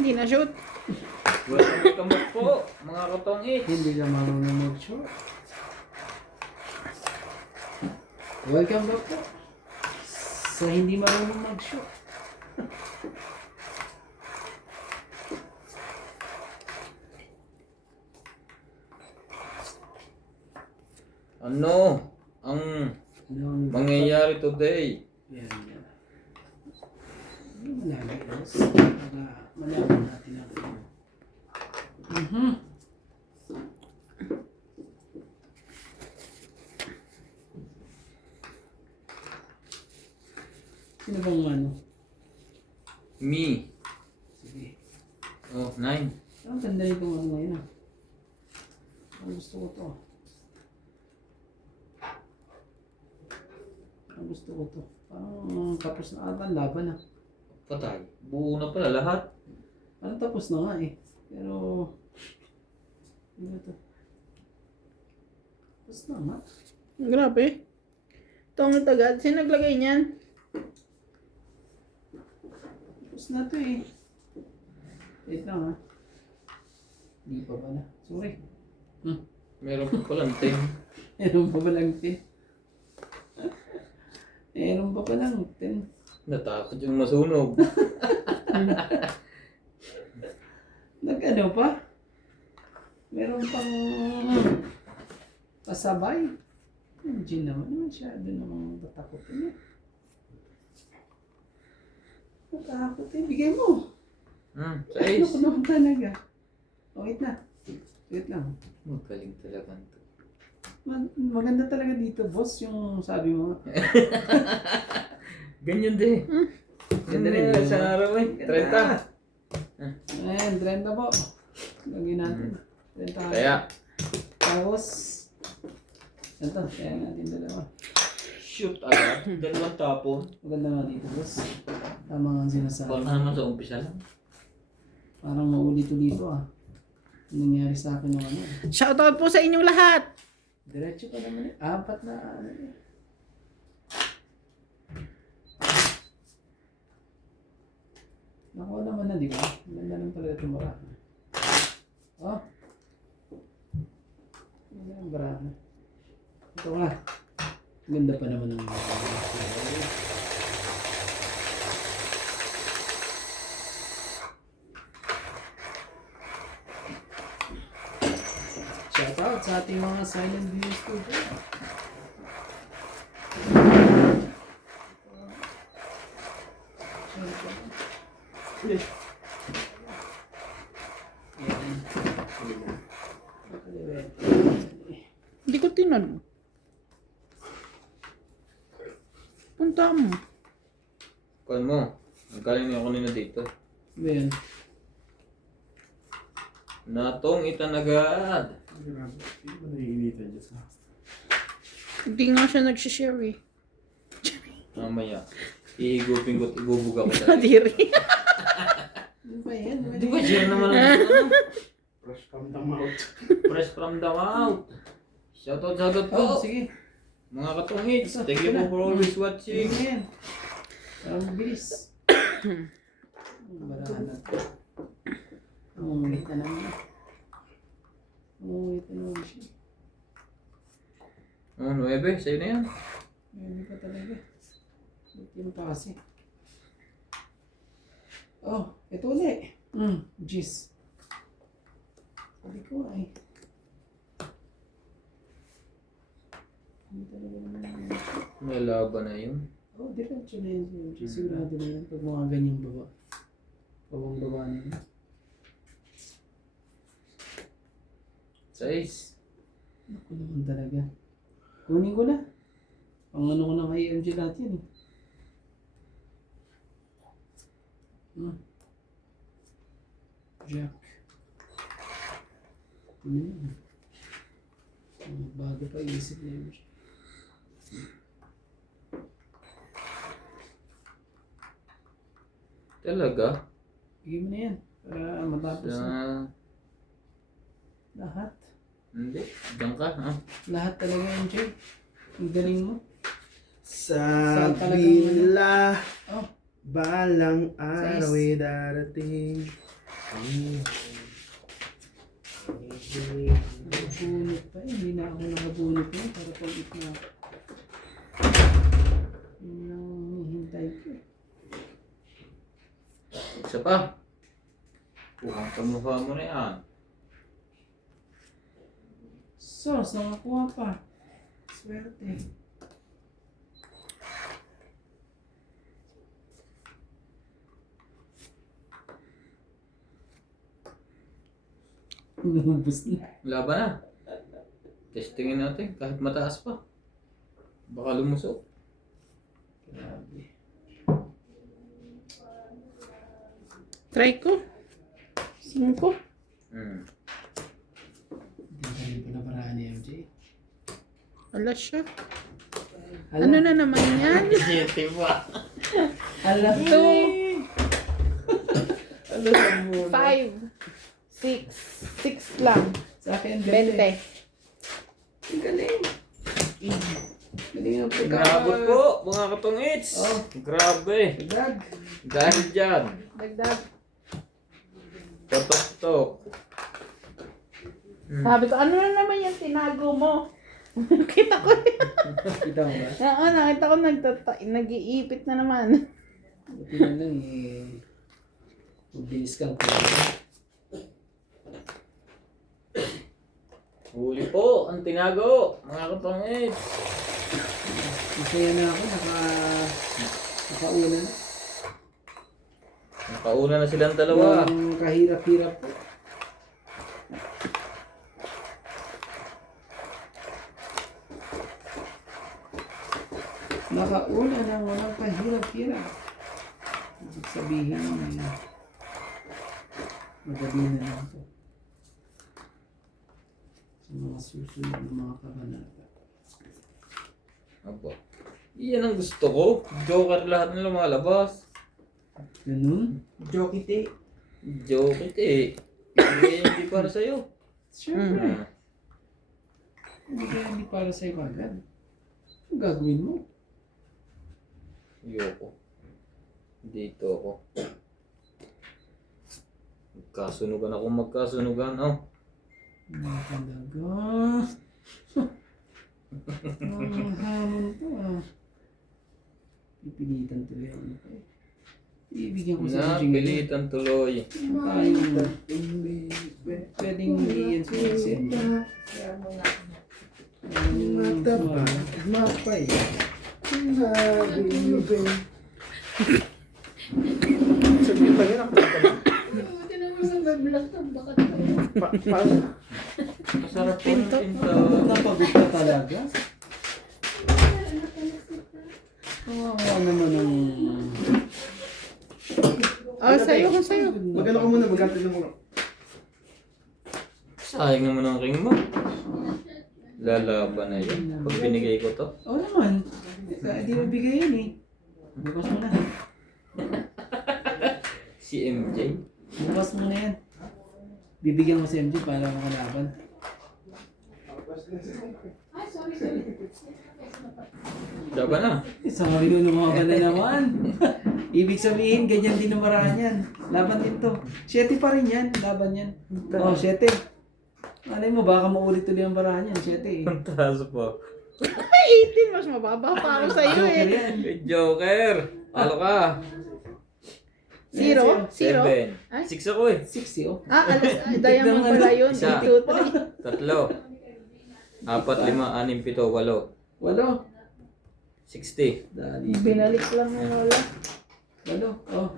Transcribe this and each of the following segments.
hindi na shoot. Welcome po, mga katongits. Hindi ka marunong mag-shoot. Welcome back po sa hindi marunong mag-shoot. Ano ang mangyayari today? Yan, yan. Malami, guys. Para malaman natin ang Sino bang ano? Me. Sige. Oh, 9. Ang ganda nitong ano ngayon ah. Ang gusto ko to. Ang gusto ko to. Parang tapos na ata ang laban ah. Patay. Buo na pala lahat. Parang tapos na nga eh. Pero ano to? Tapos na nga. Grabe. Tong tagad. Sino naglagay niyan? Tapos na to eh. Wait lang ha. Hindi pa pala. Sorry. Meron pa palang 10. Meron pa palang 10. Meron pa palang 10. Natakot yung masunog. Nag-ano pa? Meron pang pasabay. Yung gin naman masyado namang tatakotin eh. Tatakotin. Bigay mo. Ano 6. ko naman talaga. Oh, wait na. Wait lang. Magaling talaga ito. Maganda talaga dito, boss, yung sabi mo. Ganyan din. Ganda rin. Ganda sa araw eh. 30. Ayan, 30 po. Lagyan natin. 30. Kaya, Tapos, ito, kaya natin dalawa. shoot agad. Dalawang tapon. Maganda nga dito, boss. Tama nga ang sinasabi. Baka naman sa umpisa lang. Parang maulit-ulito ah. Ang nangyari sa akin ng ano. Shoutout po sa inyong lahat. Diretso pa naman eh. 4 na ano eh. Nakuha naman na, di ba? Ganda lang talaga itong barana. Oh! Ganda ng barana. Ito nga. Ganda pa naman ng shoutout sa ating mga silent viewers po dyan. Hindi ko tinanong. Punta mo. Kuhan mo. Nagkaling niya kanina dito. Ayan. Natong itanagad. Hindi nga siya nagsishare eh. Mamaya. Ihigupin ko at ibubuga ko tayo. Kadiri. Ano ba yan? Di ba share naman ang Fresh from the mouth. Fresh from the mouth. Shoutout Oh, po. sige. Mga katungits. Thank you po for always watching. Sige yan. Parang mabilis. Barahan na. Umulit na naman. Umulit na naman siya. Oh, 9. Sa'yo na yan. Hindi pa talaga. Ba't yun pa kasi? Oh, ito ulit. Jeez. Sabi ko ay. Hindi talaga naman. May laban na yun. Oh, diretso na yun. Sigurado na yan. Pag mga ganyang baba. Pawang baba na yun. 6. Naku naman talaga. Kunin ko na. Ang ano ko ng IMG lahat yan eh. Jack. Kunin mo. Bago pa isip na yun. Talaga? Bigyan mo na yan. Para matapos na. Lahat. Hindi. Diyan ka, ha? Lahat talaga yan, Jay. Ang galing mo. Sa talagang- bila, Oh, balang Sais. araw ay darating. Nabunot pa eh. Hindi na ako nakabunot na para pag-it na ako. Yun lang ang hihintay ko eh. Isa pa. Puhang kamukha mo na yan. Sos, nakakuha pa. Swerte. Umubos na. Laban na. Testingin natin kahit mataas pa. Baka lumusok. Grabe. Try ko. 5. Hmm. Ganda rin pala paraan ni MJ. Wala siya. Hala. Ano na naman yan? Siyete pa. Hala. 2, Hala sa muna. 5, 6 lang. Sa akin, 20. Ang galing. Galing ang pagka. Grabe po, mga katungits. Oh. Grabe. Dag. Dahil dyan. Dagdag. Patok-tok. Sabi ko, ano na naman yung tinago mo? Nakita ko Kita mo ba? Oo, nakita ko nag-iipit na naman. Buti na lang eh. Mabilis kang kuha. Huli po, ang tinago. Mga katungits. Masaya na ako. Nakauna na. Nakauna na silang dalawa. Yung kahirap-hirap po. Nakauna na walang kahirap-hirap. Ibig sabihin madali na lang po. Sa mga susunod na mga kabanata. Apo. Iyan ang gusto ko. Joker lahat na lumalabas. Ganun? Jokite. Joker eh. Hindi para sa'yo. Siyempre. Hindi kaya hindi para sa'yo agad. Ano gagawin mo? Ayoko. Dito ako. Magkasunugan ako magkasunugan. Oh. Ano talaga? Ang hamon po ah. Pipilitan tuloy ako na kayo. Ibigyan ko sa jing. Napilitan tuloy. Pwedeng hindi yan sa SM. Mata pa. Mapa eh. Sabi pa yun ako. Paano? Masarap po ng pinto. Napagod ka talaga? Kawawa naman ang... Oh, sa'yo ko sa'yo. Magano ka muna, magantay na muna. Sayang naman ang ring mo. Lalaban na yun. Pag binigay ko to. Oo naman. Di mo bigay yan eh. Bukas mo na. Si MJ. Bukas mo na yan. Bibigyan ko si MJ para makalaban. Laban na. Sabi ko lumaban na naman. Ibig sabihin, ganyan din ang maraan yan. Laban din to. 7 pa rin yan. Laban yan. Oh, 7. Alay mo, baka maulit ulit ang barahan yan. 7 eh. Ang taas po. 18, mas mababa pa ako sa'yo Joker eh. yan. Joker! Talo ka! 0? 0? 7. Ay? 6 ako eh. 60 oh. Diamond pala yun. Isa. 8, 2, 3. Tatlo. 4, 5, 6, 7, 8. Walo. 60. Dali. Binalik lang ng lola. Walo. Oh.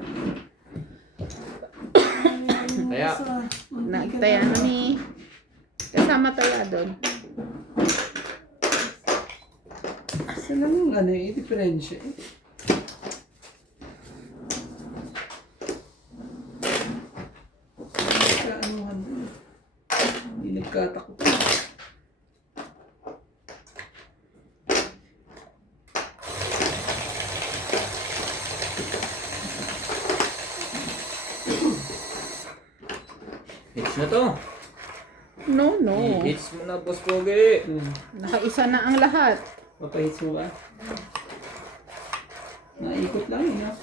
Kaya. Nagtaya na ni... Kasama taya doon. Saan lang ano eh, diferensya eh. Nagkaanuhan doon. Hindi nagkatakot. Hits na to. No, no. I-hits mo na, Boss Pogi. Nakaisa na ang lahat. Papahits mo ba? Naikot lang yun ha.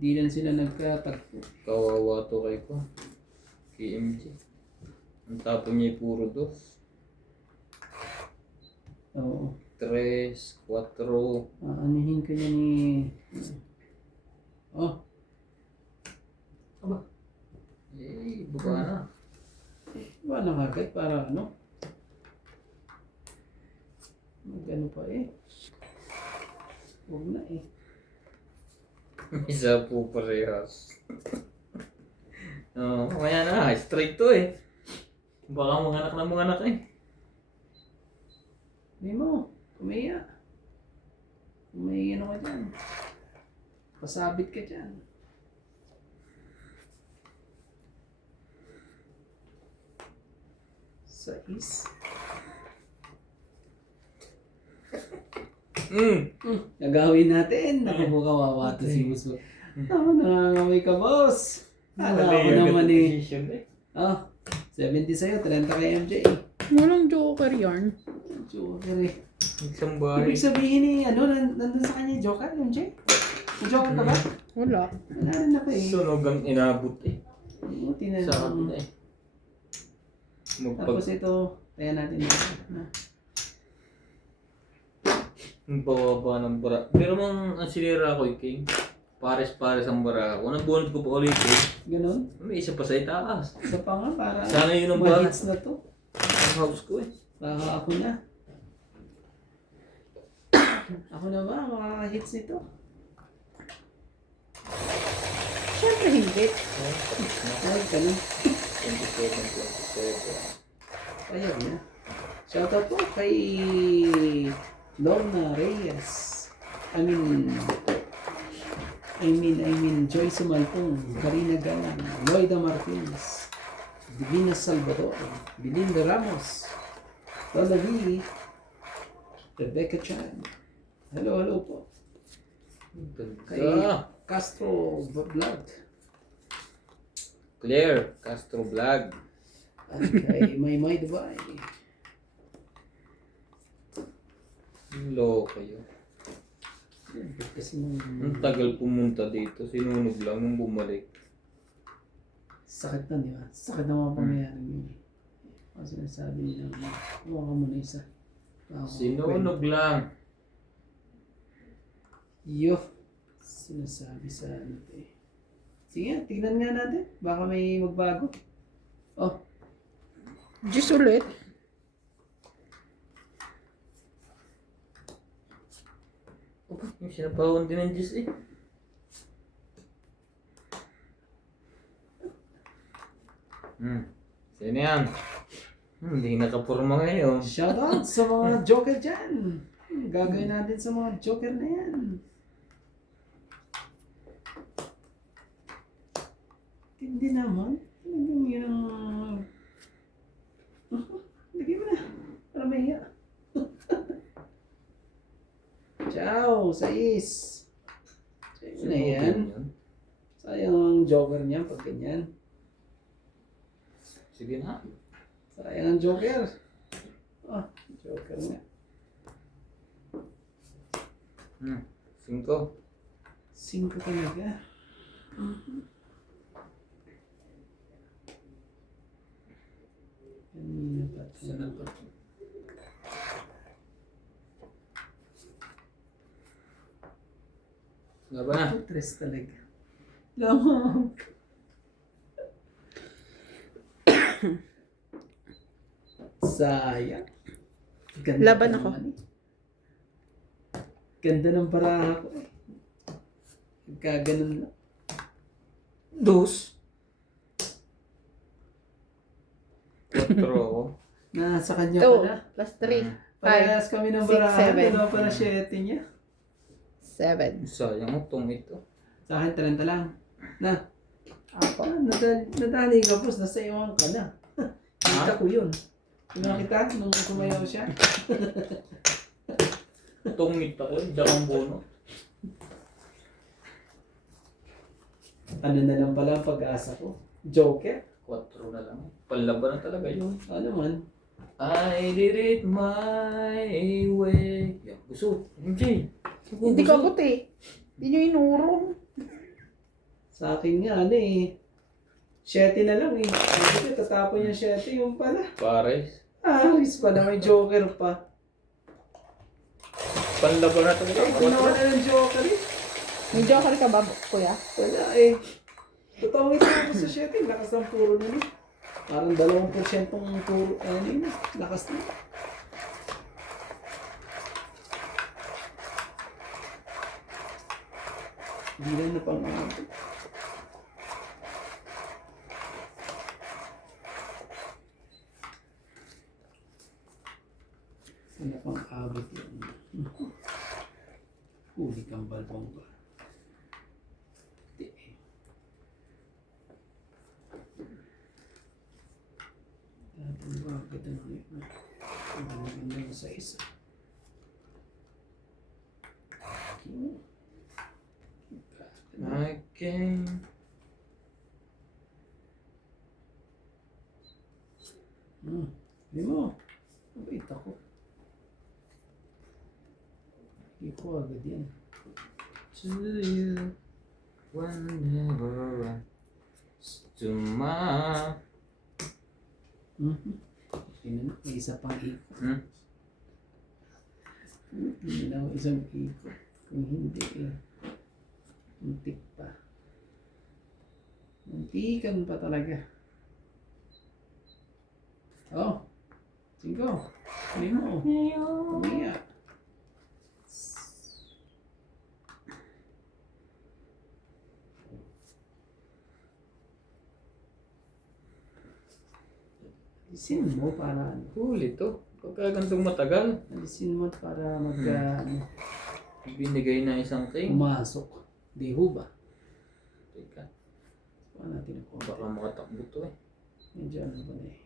Di lang sila nagkatagpo. Kawawa to kay ko. KMG. Ang tapon niya puro dos. Oo. 3, 4. Aanihin ka niya ni... Oh, Eh, baba na. wala na agad para ano? Magano pa eh. Huwag na eh. Isa po parehas. Mamaya na. Straight to eh. Baka manganak na manganak eh. Hindi mo. Kumiya. Kumiya ano ka dyan. Pasabit ka dyan. Sais. Nagawin natin. Naku mo kawawa to si Boss. Ako nangangamoy ka, boss. Kala ko naman eh. Oh, 70 sa'yo, 30 kay MJ. Walang joker yarn. Joker eh. Isang bahay. Ibig sabihin eh, ano, nandun sa kanya yung Joker, MJ? May Joker ka ba? Wala. Wala rin ako eh. Sunog ang inabot eh. Buti na. Sa akin eh. Tapos ito, kaya natin na. Magpababa ng bara. Pero ang sinira ko King. Pares-pares ang bara. Unang bunot ko pa ulit eh. Ganon. May isa pa sa itaas. Isa pa nga para Sana yun ang bahay. ma-hits na to. Ang house ko eh. Baka ako na. Ako na ba? Makaka-hits nito? Siyempre hindi. Ay, ganun. 27. Ayaw na. Shoutout po kay Lorna Reyes. I mean, Joyce Malpong, Karina Galang, Loida Martins, Divina Salvador, Belinda Ramos, Lola V, Rebecca Chan. Hello po. Kay Ganda. Castro Vlog. Claire Castro Vlog. At kay May Dubai. Loko kayo. Kasi nung Ang tagal pumunta dito. Sinunog lang nung bumalik. sakit na, di ba? Sakit na mga pangyayari yun. Kasi sinasabi nila, huwag ka muna isa. Sinunog lang. Yo, sinasabi sa ano to eh. Sige, tignan nga natin. Baka may magbago. Oh, Diyos ulit. Yung sinapawan din ng Diyos eh. Sino yan? Hindi nakapurma ngayon. shoutout sa mga joker dyan. Gagawin natin sa mga joker na yan. Hindi naman. Lagyan mo yun ang... Lagyan mo na. Para mahiya. Ciao, sais. Sa'yo na yan. Sayang ang joker niya pag ganyan. Sige na. Sayang ang joker. Oh, joker nga. 5. 5 talaga. Kanina pa. Sana pa. Nga ba na? 3 talaga. Lamang. Sayang. Ganda Laban pa ako. naman eh. Ganda ng baraha ko eh. Nagkaganon na. 2. 4 ako. Nasa kanya 2 pala. plus 3. Parehas kami ng 6, baraha. 7. Dalawa pala 7 niya. 7. Sayang itong ito. Sa akin 30 lang. Na. Ako. Nadali ka boss. Nasa iwan ka na. Kita ko yun. Pinakita nung sumayaw siya. Itong ito ko. Dakang bono. Ano na lang pala ang pag-asa ko? Joker? 4 na lang. Panlaban na talaga yun. Ano man? I did it my way. Yan, gusto. MJ. Hindi ka puti. Hindi nyo inurong. Sa akin nga, ano eh. 7 na lang eh. Hindi ko tatapon yung 7, yung pala. Pares. Aris pala, may joker pa. Panlaban na ito. Ano na ng joker eh? May joker ka ba, kuya? Wala eh. Totoo ito ako sa 7, lakas ng puro na eh. Parang 2% ng puro, ano yun, lakas na. Hindi lang na pang ano pang abot yun. Huli kang balbong ba? Hindi eh. Dating bakit ang yun? Ang ganda yung sa isa. Okay. Hindi mo. Mabait ako. Hindi ko agad yan. To you, whenever to my... May isa pang ikot. Hmm? Hindi na ako isang ikot. Kung hindi eh. Muntik pa. Muntikan pa talaga. Oh. 5. Hindi mo. Umiya. Alisin mo para ano. Huli to. Pagkagantong matagal. Alisin mo para Binigay na isang king. pumasok. Di ho ba? Teka. Paano natin ang Baka konti? makatakbo to eh. Medyo ano ba na eh.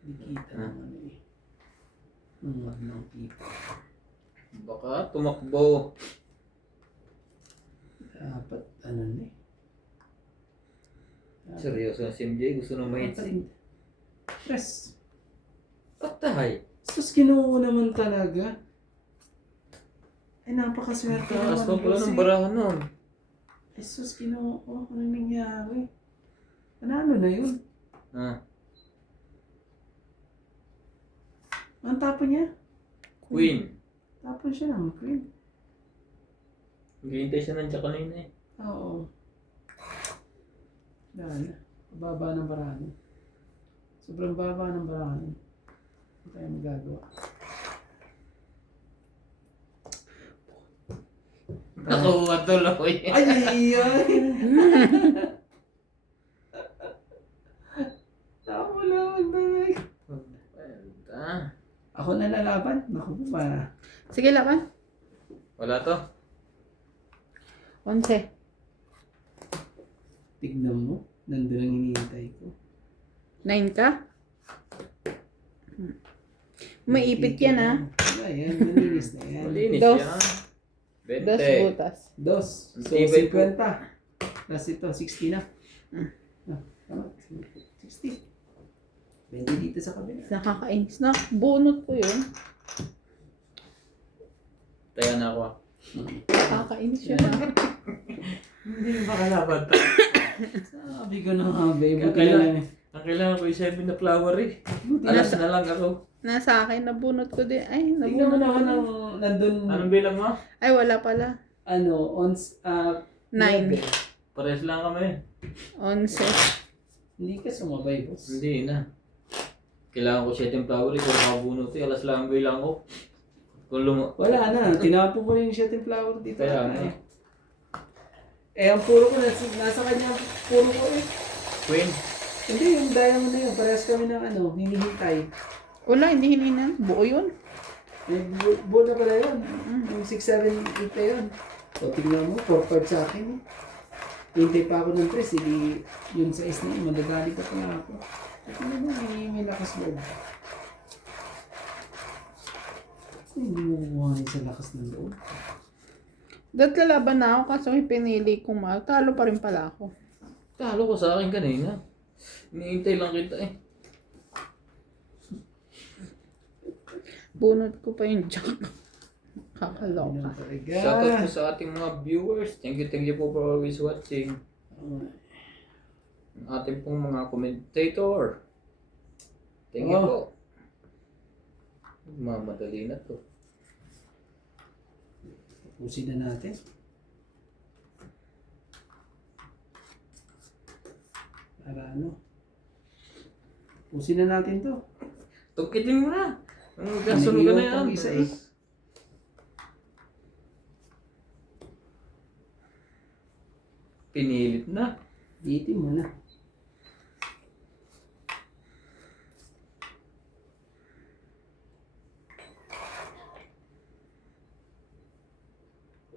Di kita naman eh. Ng tipo. Baka tumakbo. Dapat ano na eh. Seryoso na si MJ. Gusto nang may Press. patay. Sus, kinuha naman talaga. Ay, napakaswerte Taas pa naman. pala ng kasi. barahan nun. Ay, sus, kinuha. Ano nangyari? Panalo na yun. Ah, Ang tapo niya? Queen. Tapon siya ng queen. Maghihintay siya ng tsa kanina eh. Oo. Dahil, baba ng barahan. Sobrang baba ng barahan. Hindi tayo magagawa. Nakuha tuloy. Ay, ay, ay! Tama lang, day. Ah, Ako na lalaban? Naku pa. Sige, laban. wala to. 11. Tignan mo. Nandun ang hinihintay ko. 9 ka? May ipit yan, ha? Ayan, malinis na yan. Malinis Dos. yan. 2 20. butas. 2. So, Tibay po. 50. Plus ito, 60 na. Tama, 60. 20 dito sa kabila. Nakakainis na. Bunot ko yun. Taya na ako ah. Nakakainis yun, ha? Hindi ba kalaban to? Sabi ko na nga, babe. Buti Kailan? na lang. Ang kailangan ko yung 7 na flower eh. Buti na Alas na lang ako. Nasa akin, nabunot ko din. Ay, Tingnan mo nabunot naman ko. ang nandun, Anong bilang mo? Ay, wala pala. ano, on, 9. Pares lang kami. 11. Hindi ka sumabay, boss. Hindi na. Kailangan ko 7 flower eh. Kung makabunot eh. Alas lang bilang ko. Kung Wala na, tinapon ko na yung shutting flower dito. Kaya nga. Eh, ang puro ko, nasa kanya, puro ko eh. Queen. Hindi, yung diamond na yun, parehas kami ng ano, hinihintay. Wala, hindi hininan. Buo yun. Eh, buo na pala yun. Yung 6, 7, 8 na yun. So, tingnan mo, 4-5 sa akin. Hintay pa ako ng 3, hindi yung sa is na yun, madadali ka pa na ako. Tingnan mo, may lakas loob. Hindi mo kukuhanin sa lakas ng loob. Dahil lalaban na ako kaso may pinili kong mahal. Talo pa rin pala ako. Talo ko sa akin kanina. Iniintay lang kita eh. Bunot ko pa yung jack. Ano Kakaloka. talaga? Shoutout po sa ating mga viewers. Thank you po for always watching. Ang ating pong mga commentator. Tingin Oh. po. Mamadali na to. Pusin na natin. Para ano? Pusin na natin to. Tungkitin mo na. Ang kasunod ka na yan. Pang isa eh. Pinilit na. Itin mo na.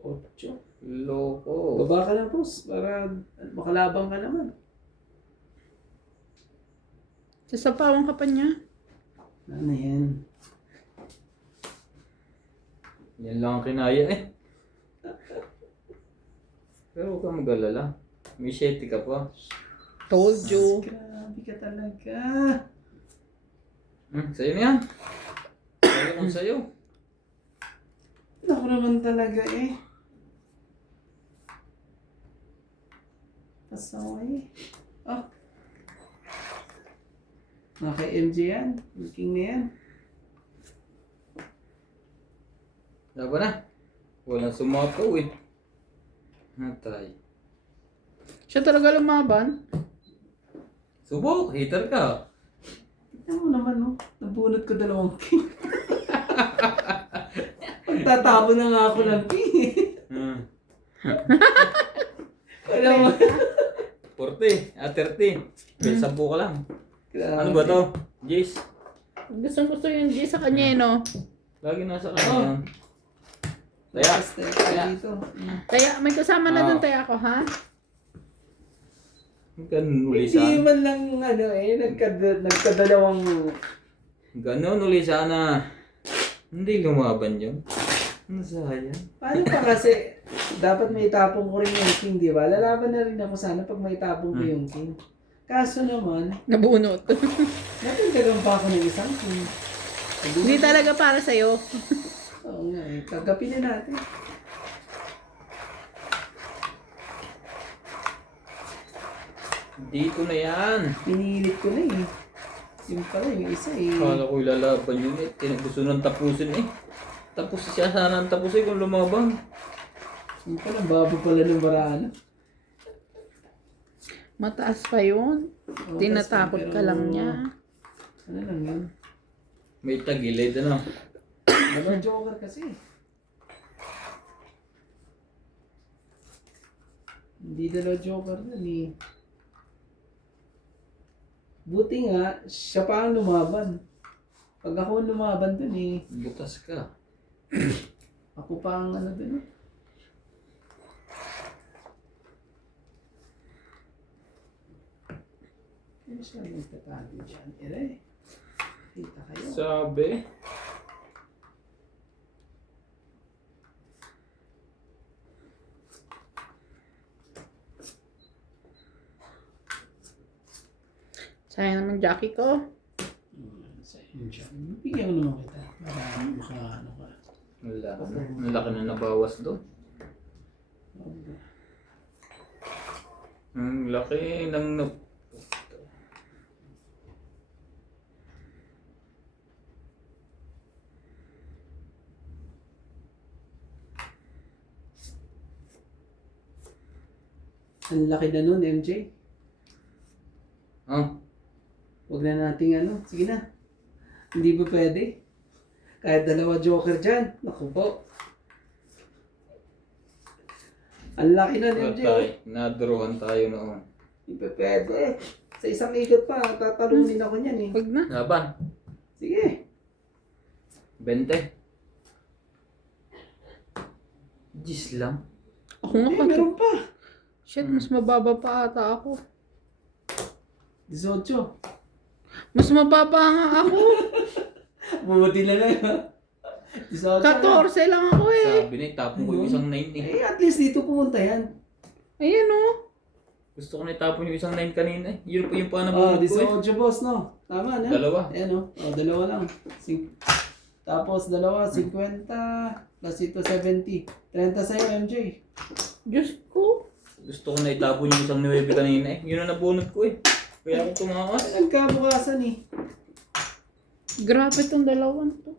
Ocho. Loko. Baba ka na, boss. Para makalabang ka naman. Sasapawan ka pa niya. Ano yan? Yan lang ang kinaya eh. Pero huwag kang mag-alala. May 7 ka pa. Told you. Grabe ka talaga. Sa'yo na yan. Sa'yo kung sa'yo. Ako naman talaga eh. Pasaway. Oh. Naka MJ yan. Looking na yan. Laban na. Walang sumapaw eh. Natay. Siya talaga lumaban. Subok, hater ka. Tignan mo naman, no? Nabunot ko 2 king. Pagtatabo na nga ako ng king. Wala mo. 40, 30. May 10 ka lang. Ano ba to? Jace? Gusto yung G sa kanya, eh, no? Lagi nasa kanya. Taya. Kaya dito. Taya, may kasama na dun taya ko, ha? Ganun uli Hindi sana. man lang ano eh, nagkadalawang. Ganun uli sana. Hindi lumaban yun. Ano sayang? Paano pa kasi, dapat may tapong ko rin yung king, di ba? Lalaban na rin ako sana pag may tapong ko yung king. Kaso naman, Nabunot. natagdagan pa ako ng isang king. Hindi talaga para sa'yo. Oo nga eh, tagapin na natin. Dito na yan. Pinilit ko na eh. Yung pala, yung isa eh. Akala ko ilalaban yun eh. Gusto nang tapusin eh. Tapos siya sana ang tapusin kung lumaban. Yung pala, babo pala ng baraan. Mataas pa yun. Tinatakot ka lang niya. Ano lang yun? May tagilid ano. Naman joker kasi. Hindi dalawa joker nun eh. Buti nga, siya pa ang lumaban. Pag ako ang lumaban dun eh, Butas ka. ako pa ang ano dun eh. Ano siya nagtatago dyan? Ere, kita kayo. Sabi. Sayang naman Jackie ko. Sa inyo dyan. Bigyan mo naman kita. Para maka ano ka. Wala. Ang laki na nabawas doon. Ang laki ng Ang laki na nun, MJ. Oh, Huwag na nating ano. Sige na. Hindi ba pwede? Kahit 2 joker dyan. Naku po. Ang laki na, MJ. patay. Nadruhan tayo noon. Hindi pa pwede. Sa isang ikot pa, tatalunin ako niyan eh. Huwag na. Laban. Sige. 20. Gis lang. Ako nga Eh, pa. meron pa. Shit, mas mababa pa ata ako. 18. Mas mababa nga ako. Buti na lang. 18 14 lang ako eh. Sabi na itapon ko yung isang 9 eh. Eh, at least dito pumunta yan. Ayan oh. Gusto ko na itapon yung isang 9 kanina eh. Yun po yung pa Oh, nabunod ko eh. 18 boss, no? Tama na. 2. Ayan o. Oh, 2 lang. Tapos 2, 50. Plus ito 70. 30 sa'yo, MJ. Diyos ko. Gusto ko na itapon yung isang 9 kanina eh. Yun ang nabunot ko eh. Kaya ako tumakas. Nagkabukasan eh. Grabe tong dalawang to.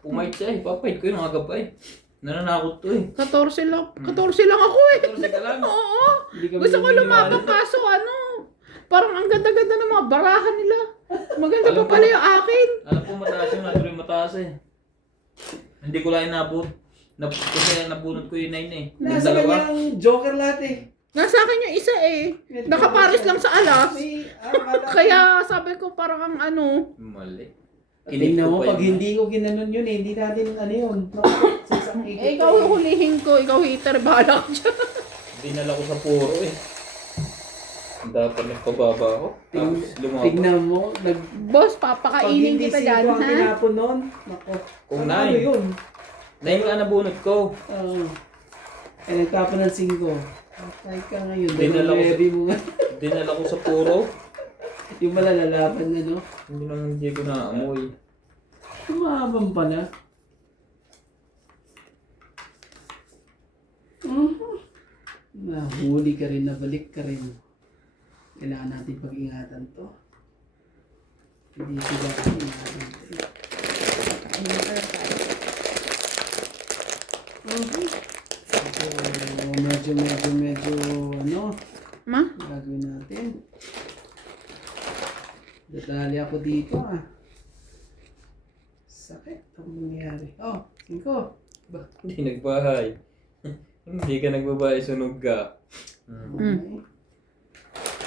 Pumait siya eh. Papait ko yung aga pa eh. Nananakot to eh. 14 lang. 14 lang ako eh. 14 ka lang. Oo. Hindi kami Gusto ko naniniwala. lumaban kaso ano. Parang ang ganda-ganda ng mga barahan nila. Maganda Alam pa pala ko- yung akin. Alam ko mataas yung natuloy mataas eh. Hindi ko lang inabot. Kasi nabunot ko yung 9 eh. Yung Nasa dalawa. kanyang joker lahat eh. Nasa akin yung isa eh. Nakapares lang sa alas. Kaya sabi ko parang ang ano. Mali. Tingnan mo, pa pag yun. hindi ko ginanon yun eh, hindi natin ano yun. Eh, ikaw hulihin ko. Ikaw hater. Bahala ka dyan. Dinala ko sa puro eh. Dapat nagpababa ako. Tapos lumabas. Tignan mo, Boss, pag papakainin hindi kita 5 dyan ang ha. tinapon nun, nako. Kung Ano nine. yun? 9 nga nabunot ko. Eh, nagtapon ng 5. Patay ka ngayon. Dinala ko sa- Baby mo nga. Dinala ko sa puro. Yung malalalaban na, no? Hindi nang hindi ko naamoy. Tumabang pala. Nahuli ka rin, nabalik ka rin. Kailangan natin pag-ingatan to. Hindi sila ingatan to. So, medyo, ano, Ma? gagawin natin. Dadali ako dito ah. Sakit ang nangyayari. Oh, 5. Ba, hindi nagbahay. Hindi ka nagbabahay, sunog ka. Okay.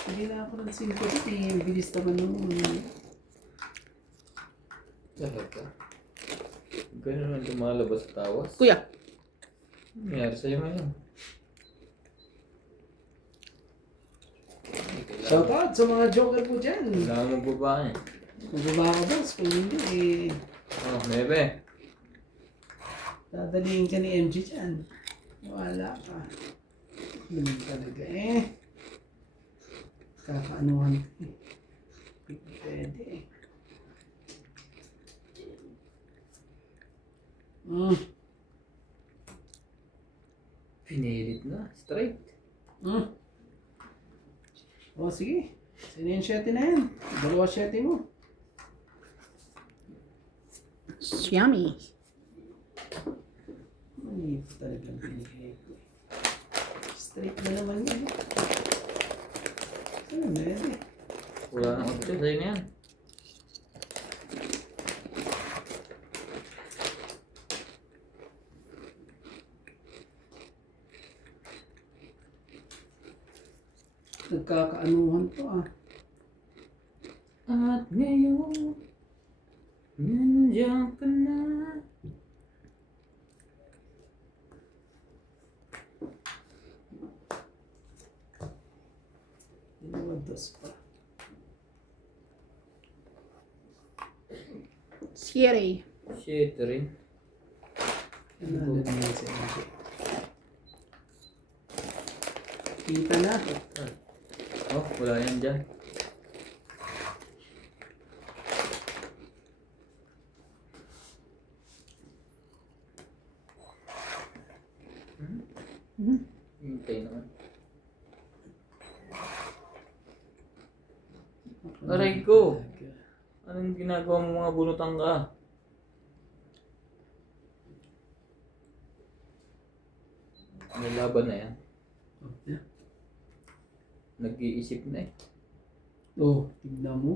Hindi na ako ng 5 dito eh. Bilis naman nun. Talaga. Ganun lang lumalabas sa tawas. Kuya. Ano nangyari sa'yo ngayon? Shout out sa mga joker po dyan. Kailangan magbabahay. Magbaba ako boss. Kung hindi eh. Oh, Nebe. Dadalihin ka ni MG dyan. Wala ka. Ganun talaga eh. Kakaanuhan ka eh. Pwede eh. Pinilit na. Straight. O sige. Sino yung 7 na yan? 2 7 mo. Yummy. Hindi ko talagang binigay ko. Straight na naman yan. Ano na yan eh. Wala na 8. Sa'yo na yan. Nagkakaanuhan to ah. At ngayon, nandiyan ka na. Inawados pa. Sierra. Shit rin. Ano na yan si MJ? Kita na. Oh, wala yan dyan. Hintay naman. Aray ko! Anong ginagawa mo mga bunutang ka? May laban na yan. Nag-iisip na eh. Oh, tignan mo.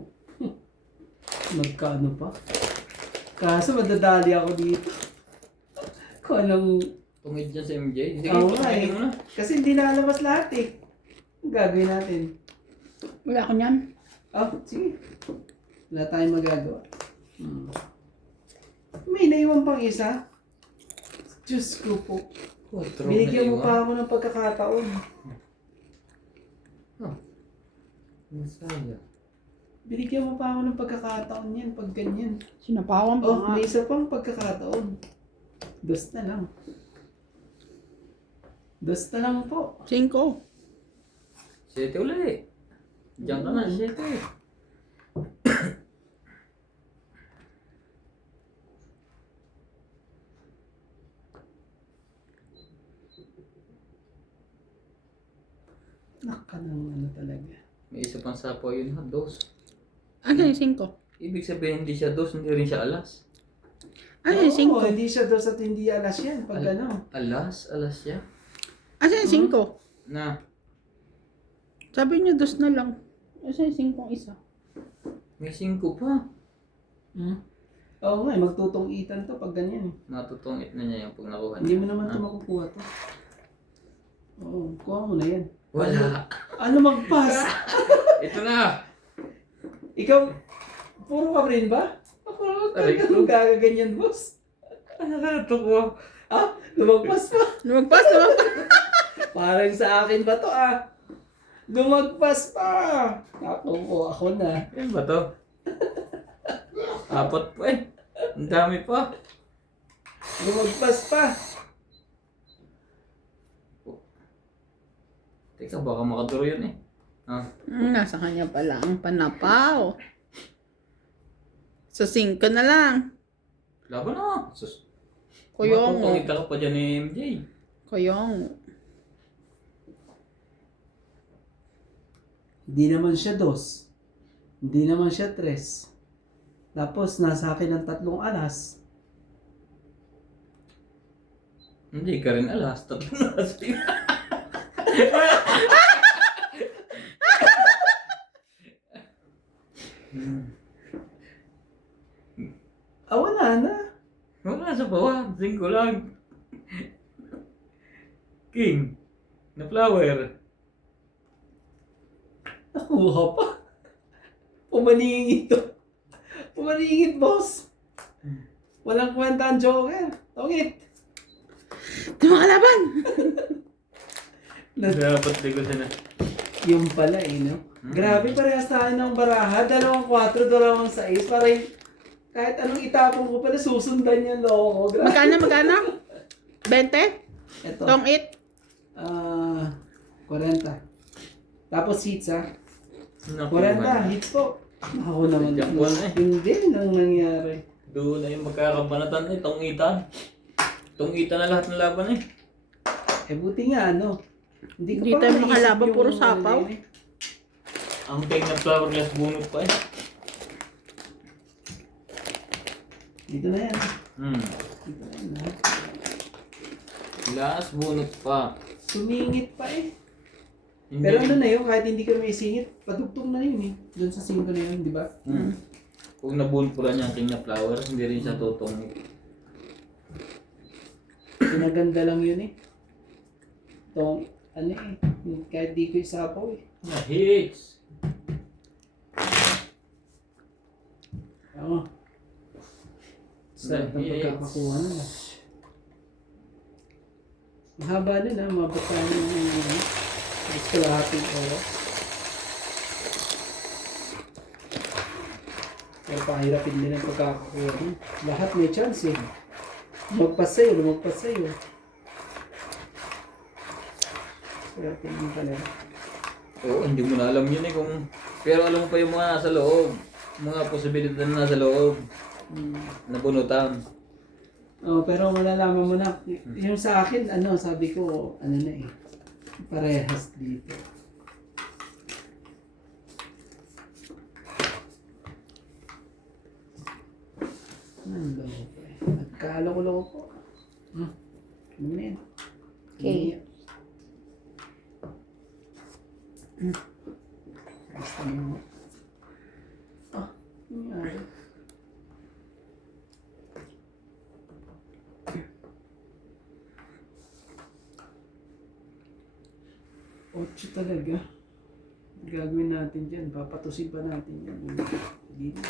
Magkano pa? Kaso madadali ako dito. Kung anong... Tungid dyan sa MJ. Sige, Oo nga eh. tungidin mo na. Kasi hindi nalabas lahat eh. Ang gagawin natin? Wala ko niyan. Oh, sige. Wala tayong magagawa. May naiwan pang isa. Diyos ko po. Binigyan mo pa ako ng pagkakataon. Masaya. Binigyan mo pa ako ng pagkakataon yan pag ganyan. Sinapawan pa Oh, nga. may isa pang pagkakataon. Dos na lang. Dos na lang po. 5. 7 ulit. Diyan ka na, 7. talaga. May isa pang sapo yun ha, dos. Ano yung 5? Ibig sabihin hindi siya dos, hindi rin siya alas. Ano yung Oo, 5? hindi siya dos at hindi alas yan. Pag ano. Alas siya. Ano yung 5? Na, Sabi niyo 2 na lang. Ano yung 5 isa? may 5 pa. Hmm? Oo nga, magtutong-itan to pag ganyan. Matutungit na niya yung pag nakuha Hindi niya. mo naman ito makukuha to. Oo, kuha mo na yan. Wala. Ano mag-pass? Ito na. Ikaw, puro ka rin ba? Ako, Aray ko. talagang gagaganyan, boss. Ito ko. Ah, lumagpas pa. Lumagpas. Parang sa akin ba to Lumagpas pa. Ako na. Yan ba to? 4 pa eh. Ang dami pa. Lumagpas pa. Teka, baka makaduro yun eh. Ah, Nasa kanya pala ang panapaw. So 5 na lang. laban na. Sus. Kuyong. Matutungit ka pa dyan ni MJ. Kuyong. Hindi naman siya 2. Hindi naman siya 3. Tapos, nasa akin ang 3 alas. Hindi ka rin alas. 3 alas. Wala na. Wala sa bawa. 5 lang. King. Na flower. Nakuha pa. Pumaningit to. Pumaningit, boss. Walang kwenta ang joker. Tongit. Di makalaban. Dapat di ko siya na. Yung pala no? Grabe parehas tayo ng baraha. 2 4, 2 6. Para kahit anong itapon ko pala, susundan yung loko. Grabe. Magkano? 20? Ito. Tong 8? 40. Tapos hits 40 hits po. Ako naman. Jackpot eh. Hindi nang nangyari. Doon na yung magkakabanatan eh. Tungitan. Tungitan na lahat ng laban eh. Buti nga Hindi ko Hindi pa tayo naisip makalaban, yung puro sapaw. din eh. Ang king na flowerless bunot pa eh. Dito na yan. Hmm. Dito na yan. Last bunot pa. Sumingit pa eh. Hindi. Pero ano na yun, kahit hindi ko may singit, padugtong na yun eh. Doon sa 5 na yun, di ba? Kung nabunot po lang yung king na flower, hindi rin siya tutungit. Pinaganda lang yun eh. Itong, kahit di ko isapaw eh. Na hits. Oo. Sarap ng Yes. pagkakakuha na. Mahaba na mabot tayo ng gusto lahating oras. Pero pahirapin din ang pagkakakuha mo. Lahat may chance eh. Lumagpas sa'yo. Swerte din talaga. Oo, hindi mo na alam yun eh kung... Pero alam mo pa yung mga nasa loob. Mga posibilidad na nasa loob. Nabunutan. Pero malalaman mo na. Yung sa akin, sabi ko, na eh. Parehas dito. Ang loko eh. Nagkaloko-loko. Ano na yan? Okay. Basta mo. Ano nangyari? Ocho talaga. Gagawin natin dyan. Papatusin pa natin yan. Dito.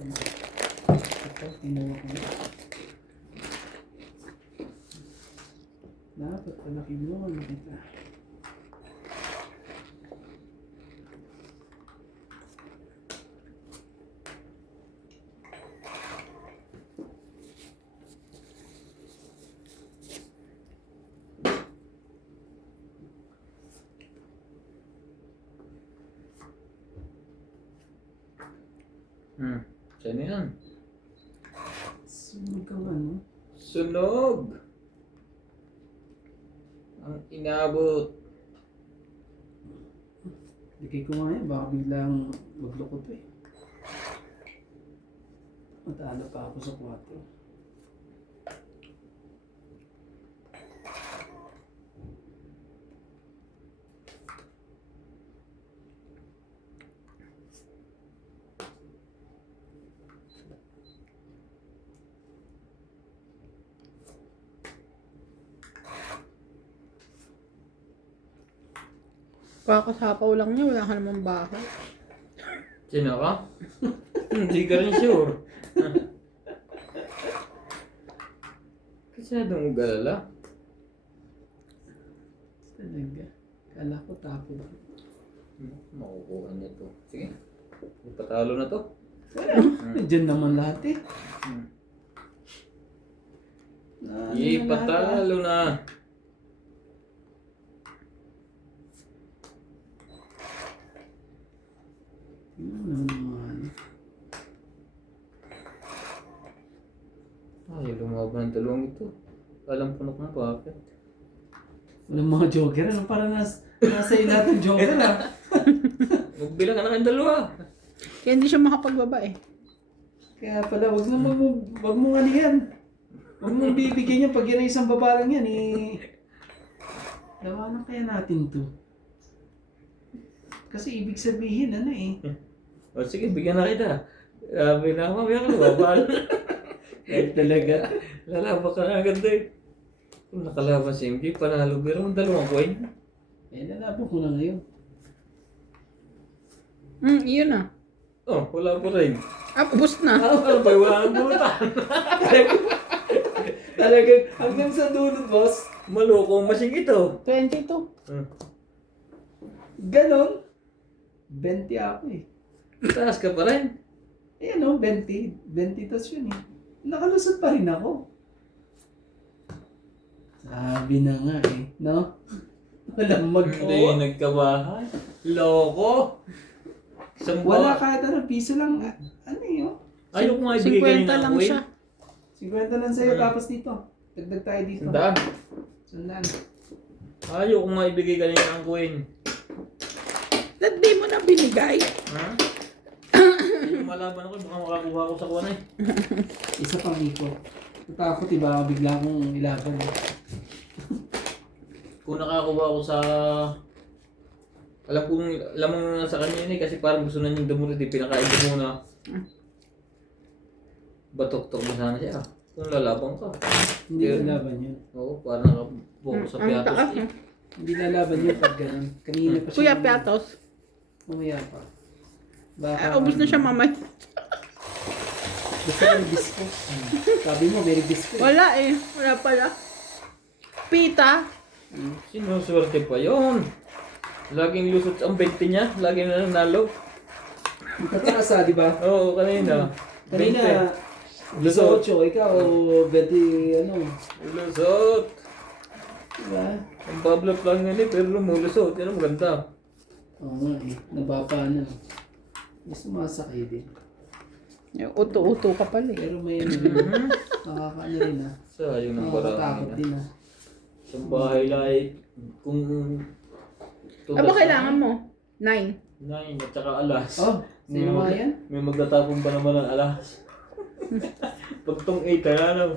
Ito, tinawa ko na. Dapat palaki mo. Kita. Saan yan? Sunog ka ba, Sunog! Ang inabot. Ligay ko nga yan, baka biglang maglukot eh. Matalo pa ako sa 4. Kakasapaw lang niya, wala ka namang bahay. Sino ka? Hindi ka rin sure. Kasi adong galala. Talaga. Kala ko tapo ba? Makukuha niya to. Sige. Ipatalo na to. Diyan naman lahat eh. Ipatalo na. Ano naman. Ay, lumaban ng dalawang ito. Alam ko na kung bakit. Walang mga joker. Ano para nasa lahat ng joker ah. Magbilang ka na kayong dalawa. Kaya hindi siya makapagbaba eh. Kaya pala, wag mo ano yan. Wag mo bibigyan yan pag yan ay isang babalang yan eh. Lawanan kaya natin to. Kasi ibig sabihin ano eh. O sige, bigyan na kita. Sabi na mamaya ka na babal. Kaya talaga. Lalaban ka na agad eh. Kung nakalaban si MJ, panalo pero ang dalawang coin. Eh, lalaban ko na ngayon. Iyon na. Oh, wala pa rin. Ubus na. Ano ba, wala nang buta. Talaga, hanggang sa dulo, boss. Malukong masing ito. 22. Ganon. 20 ako eh. Taas ka pa rin. Eh ano, 20. 20 tas yun eh. Nakalusot pa rin ako. Sabi na nga eh, no? Walang Hindi nagkabahan. Loko. Isang Wala kahit ano, piso lang. Ano yun? Ayaw ko nga ibigay 50 kanina lang ang coin. siya. 50 lang sa'yo, tapos dito. Dagdag tayo dito. Sandaan. Sandaan. Ayaw ko nga ibigay kanina ang coin. Ba't di mo na binigay? Ha? Ayaw malaban ako, baka makakuha ko sa kuwan eh. Isa pang ikot. Natakot, iba bigla akong ilaban. Kung nakakuha ko sa... Alam mo na sa kanya yun eh, kasi parang gusto na niyang dumuro, di pinakain ko muna. Batok-tok mo sana siya. Kung lalabang ka. Hindi lalaban yun. Oo, parang nakabuko sa Ang piatos taas. eh. Hindi lalaban yun pag ganun. Kanina pa siya. Kuya Piatos. Mamaya pa. Baka, Ubus na siya mamay. Gusto ko yung biscuit. Sabi mo, very biscuit. Wala eh. Wala pala. Pita. Sinuswerte pa yun. Laging lusot ang 20 niya, laging nanalo. Tataas di ba? Oo, kanina. Kanina, 20. Lusot. 18, ikaw, 20, ano. Lusot. Diba? Ang bablap lang yan eh, pero lumulusot. Yan ang maganda. Oo nga eh, nabapa na. May sumasakay din. Uto-uto ka pala eh. Pero may ano, nakakaano rin ah. Sayang ng Nakakatakot barangay. din ah. Sa bahay like, kung... Aba kailangan mo? 9. 9 at saka alas. Oh, sino mga yan? May magtatapon pa naman ng alas. Pag tong 8, ano?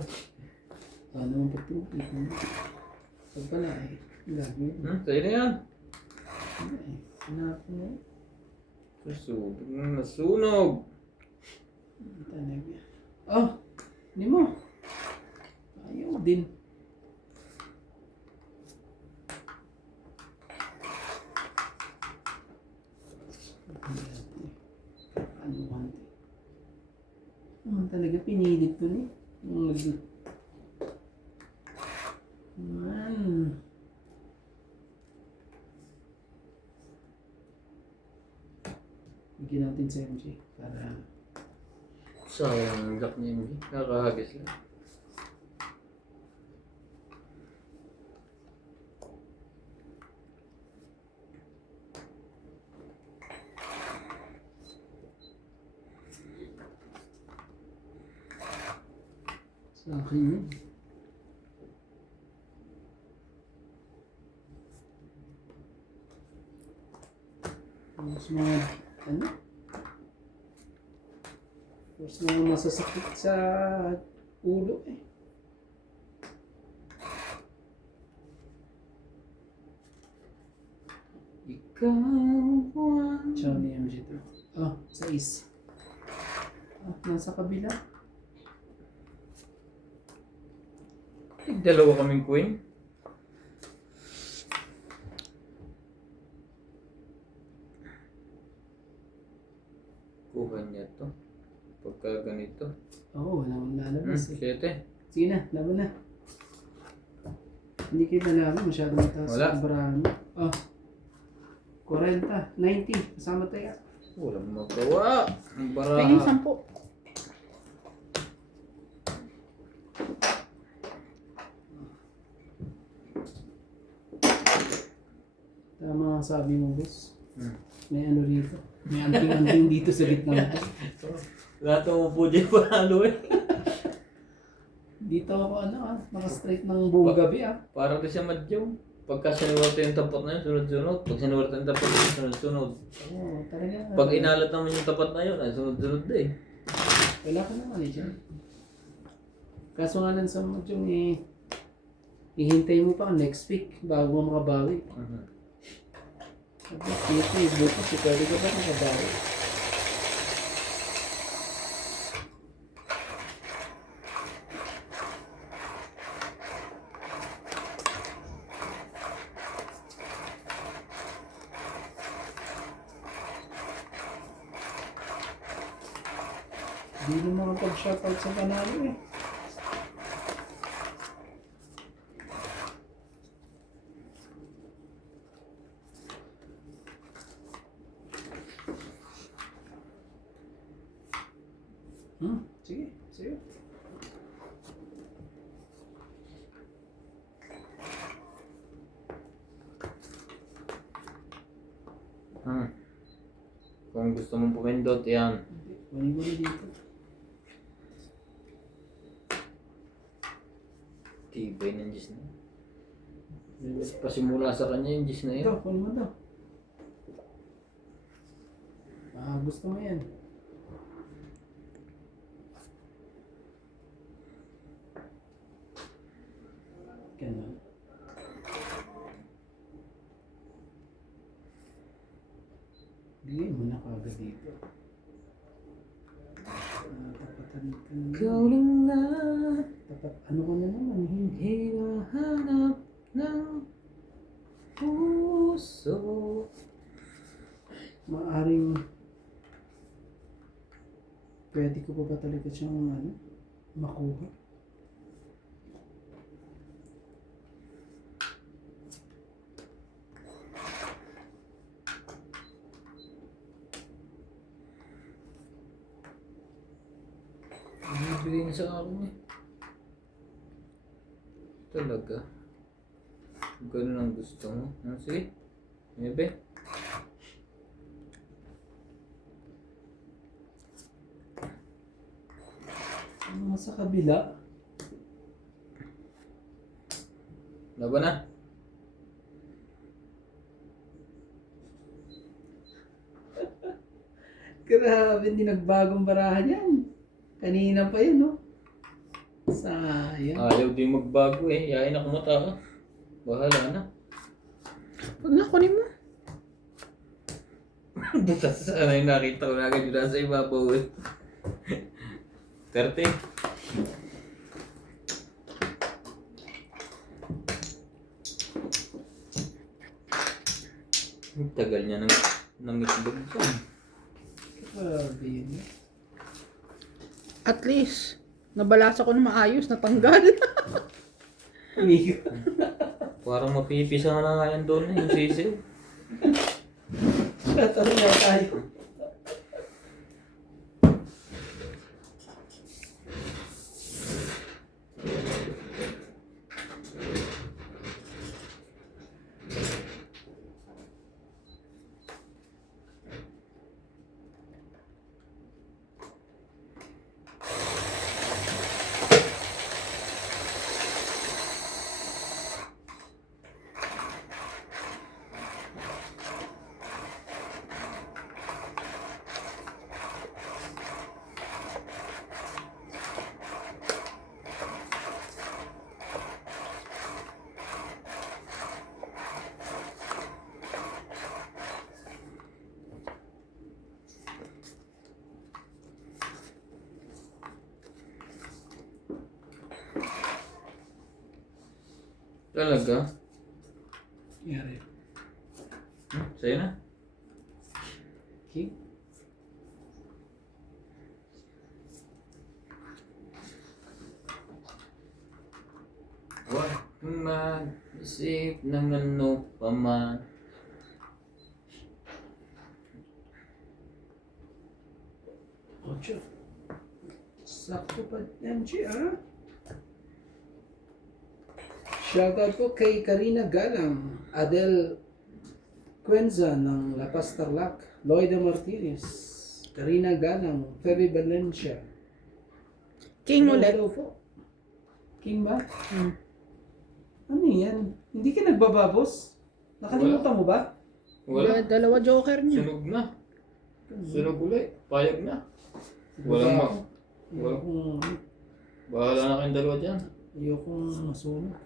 Ano naman ba ito? Pag pala eh. Lagi. Sa'yo na yan. Ano eh. Hanapin mo. Nasunog na nasunog. Talaga. Oh, hindi mo. Ayaw din. Ano konti. Talaga pinilit ko ni. Man. Bigyan natin sa MJ para Sayang ang lock niya hindi. Nakahagis lang. sa akin yun. Tapos mga, ano? Tapos mga masasakit sa ulo eh. Ikaw ang... Johnny MG2. Oh, 6. Ah, nasa kabila. Dalawa kaming queen. Kuha niya to. Pagka ganito. Oo, walang lalabas eh. 7. Sige na, laban na. Hindi kayo nalaman, masyadong mataas Wala. ang barahan mo. Oh. 40, 90, kasama tayo. Walang magawa. Ang bara. Tingin 10. Tama ang sabi mo, boss. Hmm. May ano rito. May anting-anting dito sa gitna mo. Lahat mo po dyan panalo eh. Dito ako naka-straight ng buong gabi ah. Parang di siya madyaw. Pagka sinuwerte yung tapat na yun, sunod-sunod. Pag sinuwerte yung tapat na yun, sunod-sunod. Oo, talaga. Pag inalat naman yung tapat na yun, ay sunod-sunod din. Wala ka naman eh dyan. Kaso nga lang sa mga yung ihintay mo pa next week bago mo makabawi. Sabi, dito eh, bukas eh, pwede ka ba makabawi? Hindi mo makapag-shoutout sa panalo eh. Sige, sige. Kung gusto mong pumindot, yan. Kunin ko na dito. Tibay ng Diyos na yun. Pasimula sa kanya yung Diyos na yun. Ito, kunin mo to. Ah, gusto mo yan. Ganun. Bigay mo na kagad dito. Tapatan ka na. Ikaw lang na Tapat, ano ka na naman? hinahanap ng puso. Maaring pwede ko pa ba talaga siyang makuha? Bigay niya sa akin eh. Talaga. Ganun ang gusto mo. Sige. Maybe. Ano sa kabila? Laban na. Grabe, hindi nagbagong barahan yan. Kanina pa yun, no? Sayang. Ayaw di magbago eh. Yain ako mata ka. Bahala na. Huwag na, kunin mo. Butas sana yung nakita ko na agad yun nasa ibabaw eh. 30. Ang tagal niya ng itlog dyan. Grabe yun. At least, nabalasa ko na maayos, natanggal. Amigo. Parang mapipisa na nga yan doon yung sisiw. Tatalo na tayo. Talaga? Yari. Sa'yo na? Okay. Huwag mag-isip ng ano pa man. Ocho. Sakto pa MG, ah. Shoutout po kay Karina Galang, Adel Cuenza ng La Paz Tarlac, Loida Martinez, Karina Galang, Feby Valencia. King Hello, ulit. hello po. King ba? Ano yan? Hindi ka nagbababos? Nakalimutan mo ba? Wala. Dalawa joker niya. Sunog na. Sunog ulit. Payag na. Walang ma... Wala. Ayokong, Bahala na kayong dalawa dyan. ayokong masunog.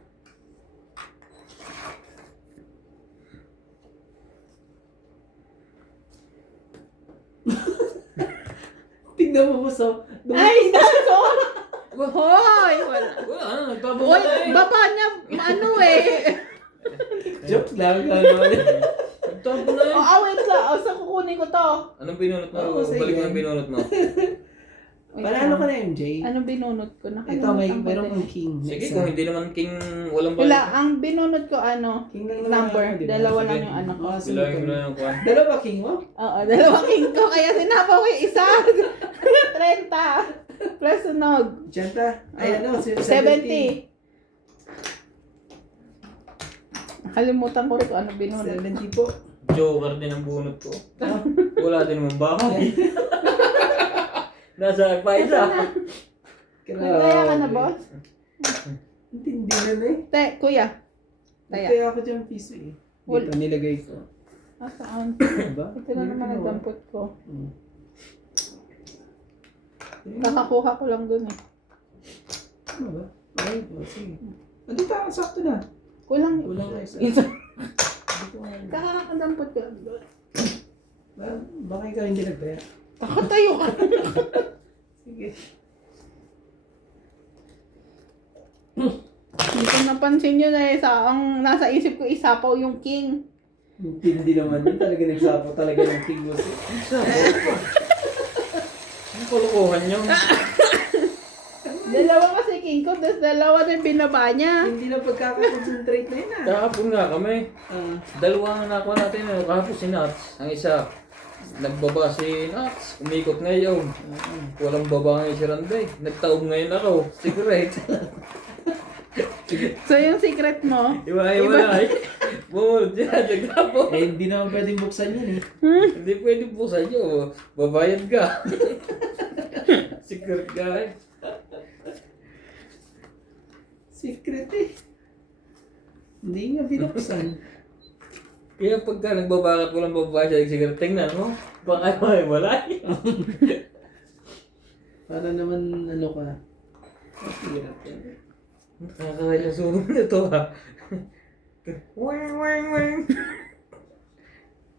Tignan mo sa... Ay, nako! Hoy! Wala. Wala na. Nagtabong Hoy, na eh. baba niya, ano eh. Joke lang. Ano? Nagtabong na eh. Wait lang. Saan kukunin ko to? Anong binunot mo? Oo, sige. Balik mo yung binunot mo. Panalo ka na, MJ. Anong binunot ko? Ito, meron kang king. Sige, Next kung one. hindi naman king walang Wala, balik. ang binunot ko King lang naman number. ako, diba? Dalawa Sige. lang yung ano ko. Ah, sige. Bilangin mo na yung kwan. Dalawa king mo? Oo, dalawa king ko. Kaya sinapaw ko yung isa. 30. Plus sunog. Janta? Ay, ano? 70. 70. Nakalimutan ko rin kung ano binunot. 70 po. Joker din ang bunot ko. Wala din naman bako. Nasa pa isa. Nagtaya ka na, boss? Intindi na na eh. Kuya. Taya. Nagtaya ako dyan piso eh. Dito nilagay ko. Saan? Diba? Ito na naman ang dampot ko. Hmm. Kakakuha ko lang dun eh. Ano ba? Ay, sige. Andito ako, sakto na. Kulang. Kulang ka isa. Isa. Dito nga. Kakadampot ko. Baka ikaw hindi nagtaya. Kakatayo ka. Sige. Hindi ko napansin nyo na eh. Ang nasa isip ko, isapaw yung king. Hindi naman yun. Talaga nagsapo talaga ng king mo. Ang kulukuhan nyo. Dalawa kasi king ko, tapos dalawa na yung binaba niya. Hindi na pagkakakonsentrate na yun ah. Kahapon nga kami. Ah. Dalawa ang nakuha natin. Kahapon si Nats. Ang isa, nagbaba si Nats. Umikot ngayon. Walang baba ngayon si Randay. Nagtaob ngayon ako. Secret. So yung secret mo, Iwalay. Bumulot yan. Nagtapo. Eh, hindi naman pwedeng buksan yun eh. Hindi pwede po sa inyo. Babayad ka. Secret guy. Secret eh. Hindi nga binuksan. Kaya pagka nagbabakat walang babae siya, secret, tingnan mo. Baka may walay. Para naman ano ka. Hirap yan. Nakakaya sunog na to ha. Wang wang wang.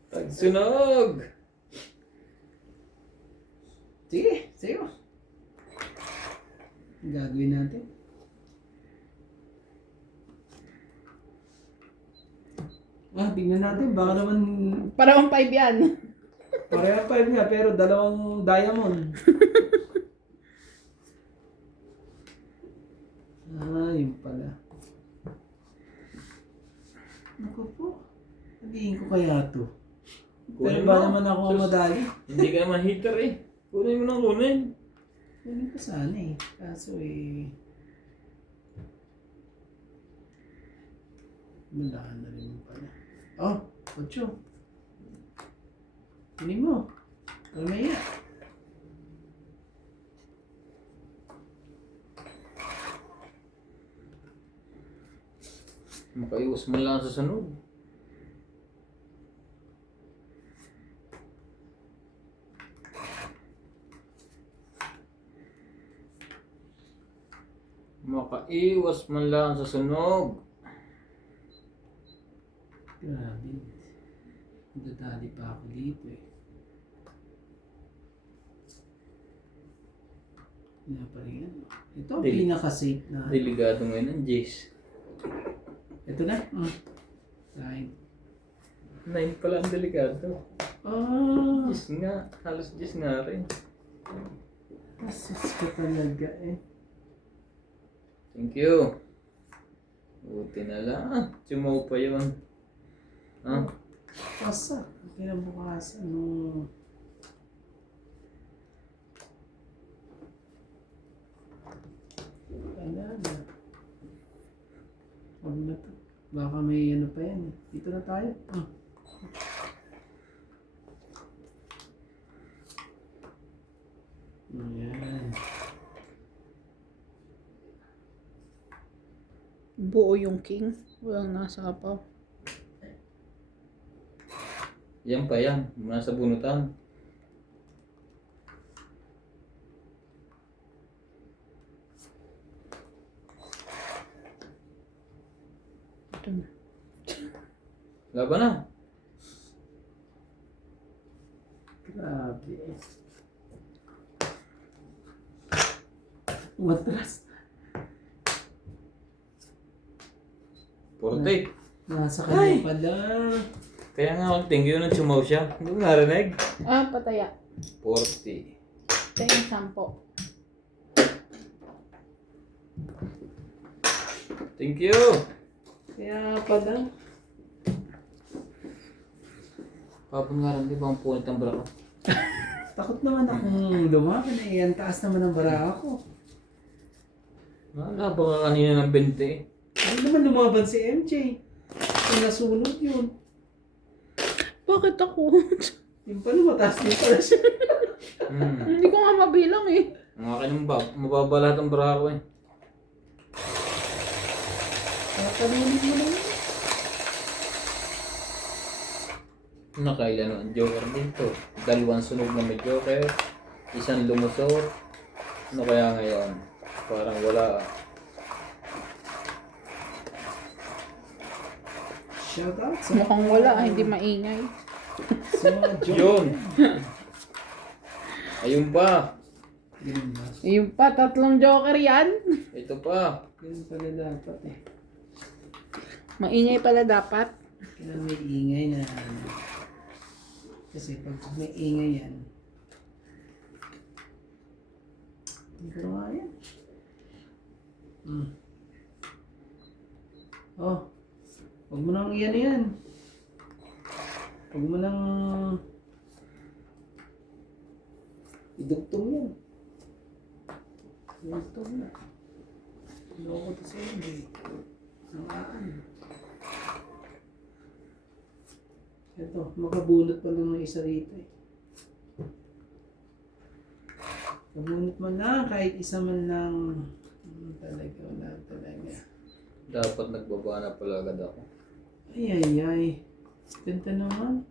Tagsunog. Sige, sige. Ang gagawin natin. Tingnan natin. Baka naman parang 5 yan. pareha 5 nga pero dalawang diamond. Yun pala. Naku po. Sabihin ko kaya to. Pero Kunin ba mo. naman ako madali? Hindi ka naman hitter eh. Kunin mo nang kunin. Kunin ko sana eh. Kaso eh... Malahan na rin pala. Oh, 8. Kunin mo. Mamaya. Makaiwas mo lang sa sunog. Makaiwas man lang sa sunog. Grabe. Dadali pa ako dito eh. Wala pa rin yan. Ito ang Dili- pinaka-safe na. Delikado ngayon ang Jace. Ito na. Nine. 9 pala ang delikado. Ah. 10 nga. Halos 10 nga rin. Asus ka talaga eh. Thank you. Buti na lang. Sumaw pa yun. Ah, Asa? Kinabukasan. No. Wala na. Huwag na to. Baka may ano pa yan eh. Dito na tayo. Ayan. Buo yung king. Walang nasapaw. yan pa yan. Nasa bunutan. Ito na. Laban na. Grabe eh. Matras. 40. Nasa kanya pala. Kaya nga akong thank you nung sumaw siya. Hindi mo narinig? Pataya. 40. Ito yung 10. Thank you. Kaya pala. Kapon nga rin, di ba ang punit ang bra ko? Takot naman akong lumaban eh. Ang taas naman ang bara ko. Wala ba kanina ng 20 eh? Ano naman lumaban si MJ? Yung nasunod yun. Bakit ako? Yung pala mataas din pala siya. Hindi ko nga mabilang eh. Ang akin yung mababa lahat ang bra ko eh. Tatanungin mo naman. Nakailan ang joker dito. 2 sunog na may joker. 1 lumusot. Ano kaya ngayon? Parang wala. Shout out sa Mukhang wala, hindi maingay. sa mga joke. Yun! Ayun pa! Ganun ba? Yung pa, 3 joker yan. Ito pa! Ganun pala dapat eh. Maingay pala dapat. Kaya may ingay na. Kasi pag may ingay yan. Hindi ko nga yan. Oh. Huwag mo nang iyan yan. Huwag mo nang idugtong yan. Idugtong na. Loko to sa hindi. Sangaan. Ito, makabunot pa lang ng isa rito eh. Kabunot man lang, kahit isa man lang. Talaga, wala talaga. Dapat nagbaba na pala agad ako. Ay, ay, ay. Ganda naman.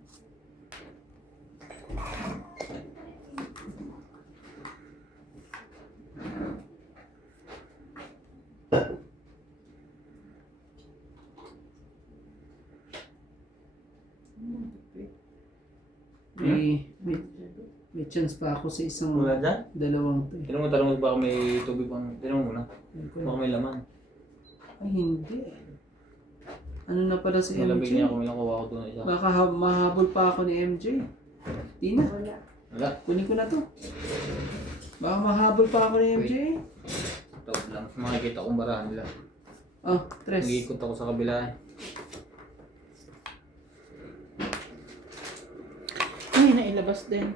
May chance pa ako sa isang Wala dyan? dalawang to eh. Tinanong mo baka may tubig pang... Tinanong mo na. Hindi ko Baka may laman. Ay, hindi. Ano na pala si Malamig MJ? niya ako, may nakuha ko doon isa. Baka mahabol pa ako ni MJ. Di na. Wala. Kunin ko na to. Baka mahabol pa ako ni MJ. Ito lang. Makikita kong barahan nila. Oh, tres. Nag-iikot ako sa kabila eh. Ay, nailabas din.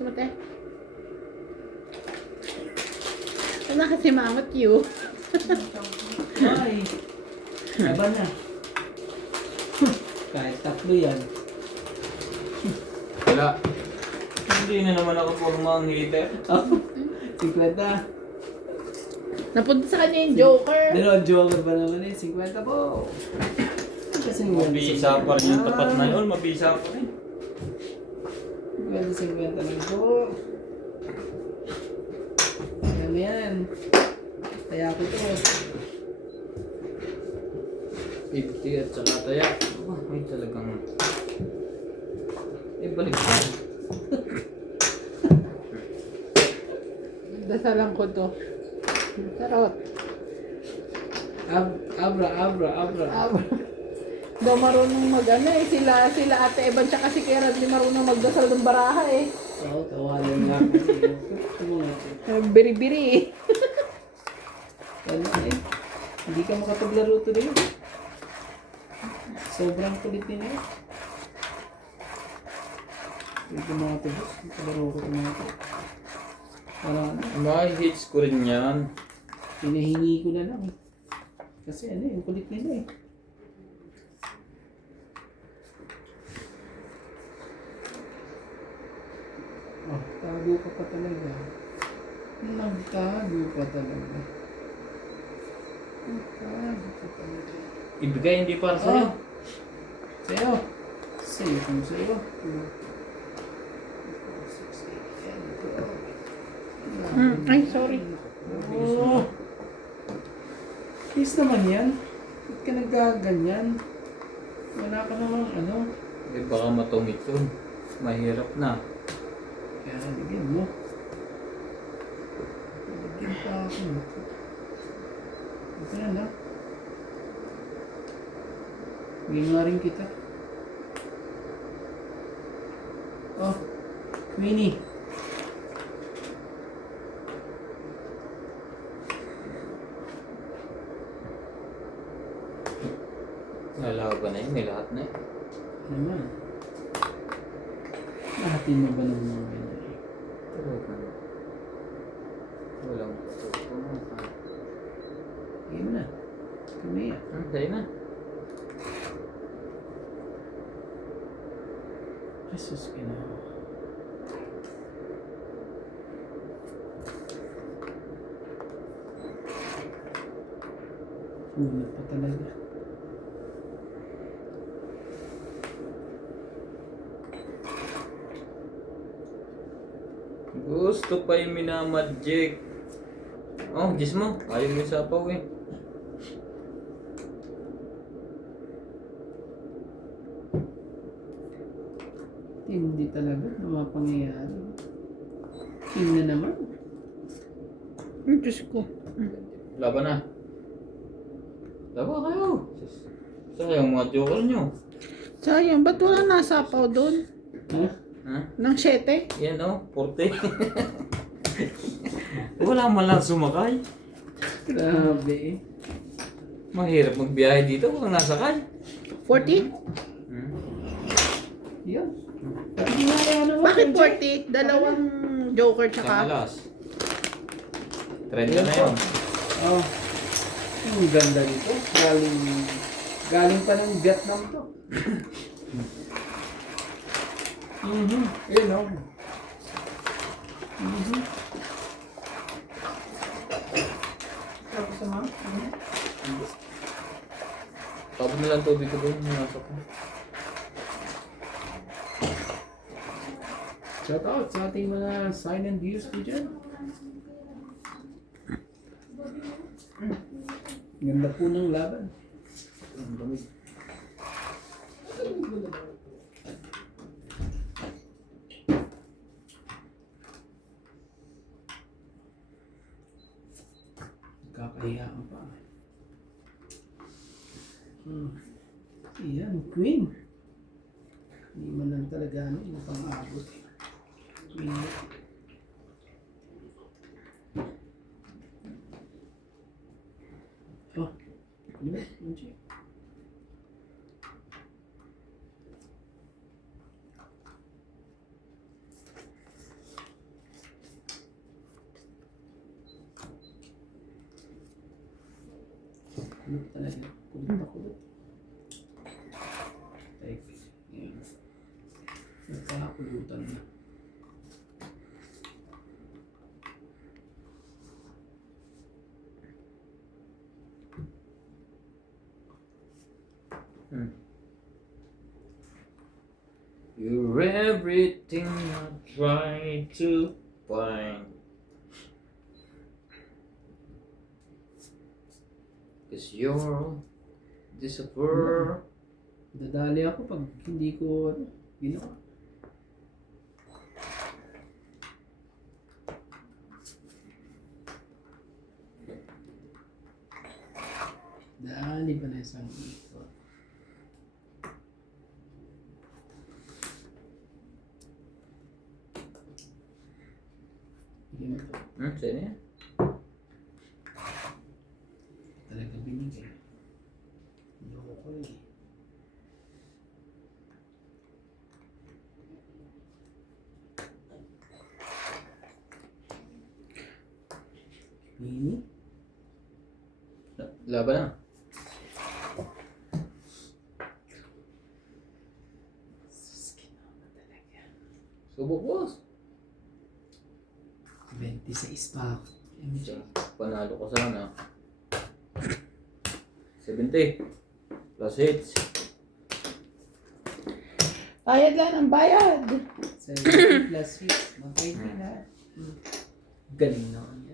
Sumate. Wala kasi maamot you. Ay. Laban na. Kahit tatlo yan. Wala. Hindi na naman ako purmang hitter. Oh, 50. Napunta sa kanya yung joker. Dalawang joker ba naman eh? 50 po. Kasi Mabisa pa rin yung tapat na yun. Mabisa pa rin. 50 lang po. Alam mo yan. Kaya ko to. 50 at saka taya. Aba, may talagang... balik pa. Dasalan ko to. Sarot. Abra. Daw marunong mag-ano eh. Sila Ate Evan tsaka si Kera di marunong magdasal ng baraha eh. Oo, tawanan nga ako. Ito mo nga. Biri-biri eh. Ano eh? Hindi ka makapaglaro to rin. Sobrang kulit nila. Hindi ko mga tubos. Makalaro ko ito mga ito. Parang ano, Mga hits ko rin yan. hinahingi ko na lang eh. Kasi ano eh, yung kulit nila eh. Oh, tago ka pa talaga. Nagtago pa talaga. Nagtago pa talaga. Ibigay hindi para sa'yo. Oh! Sa'yo! Sa'yo kung sa'yo. Ay, sorry. Oh! Please naman yan. Ba't ka nagkaganyan? Wala ka namang ano. Eh baka matungit yun. Mahirap na. Kaya nalagyan mo. Nalagyan pa ako. Ito na na. Bigyan nga rin kita. Oh, Queenie. Nalaban na yun. May lahat na yun. Ano naman? Lahatin mo ba ng mga ganyan? Walang Sige mo na. Kumaya. Sa'yo na. Jesus ka na. Unat pa talaga. Gusto pa yung minamagic. Oh, gis mo. Ayaw mo yung sapaw eh. Hindi talaga na mga pangyayari. King na naman. Ang Diyos ko. Laban na. Laban kayo. Sayang mga joker nyo. Sayang, ba't wala nasapaw doon? Ha? Ha? Ng 7? Yan o, 40. Wala man lang sumakay. Grabe eh. Mahirap magbiyahe dito kung nasakay. 40? Hmm? Yan. Hindi nga yan ang Bakit 40? Dalawang joker Isang tsaka. alas. 30 na yun. Oh. Ang ganda nito. Galing pa ng Vietnam to. Yun o. Tapos naman? Tapos na lang tubig ko doon. Nasa ko. Shout out sa ating mga silent viewers ko dyan. Ganda po ng laban. Ang lamig. Kakahiya ka pa. Iyan, Queen. Hindi man lang talaga ano, yung pang-abot. Queen. Oh, ano? Ano? Kulot talaga. Kulot na kulot. Like, yan. Nagkakulutan na. You're everything I try to find. Cause you're disappear. Dadali ako pag hindi ko ano, ginawa. di ba na isang ikot? Bigyan mo ito. Sa'yo na yan. Talaga binigay. Ayoko ko eh. Mini? Laban na. Suskin ako talaga. Subok, boss. 26 pa ako. Panalo ko sana. 70. Plus hits. Bayad lang ang bayad. 70 plus 6. Mag-20 na. Galing na.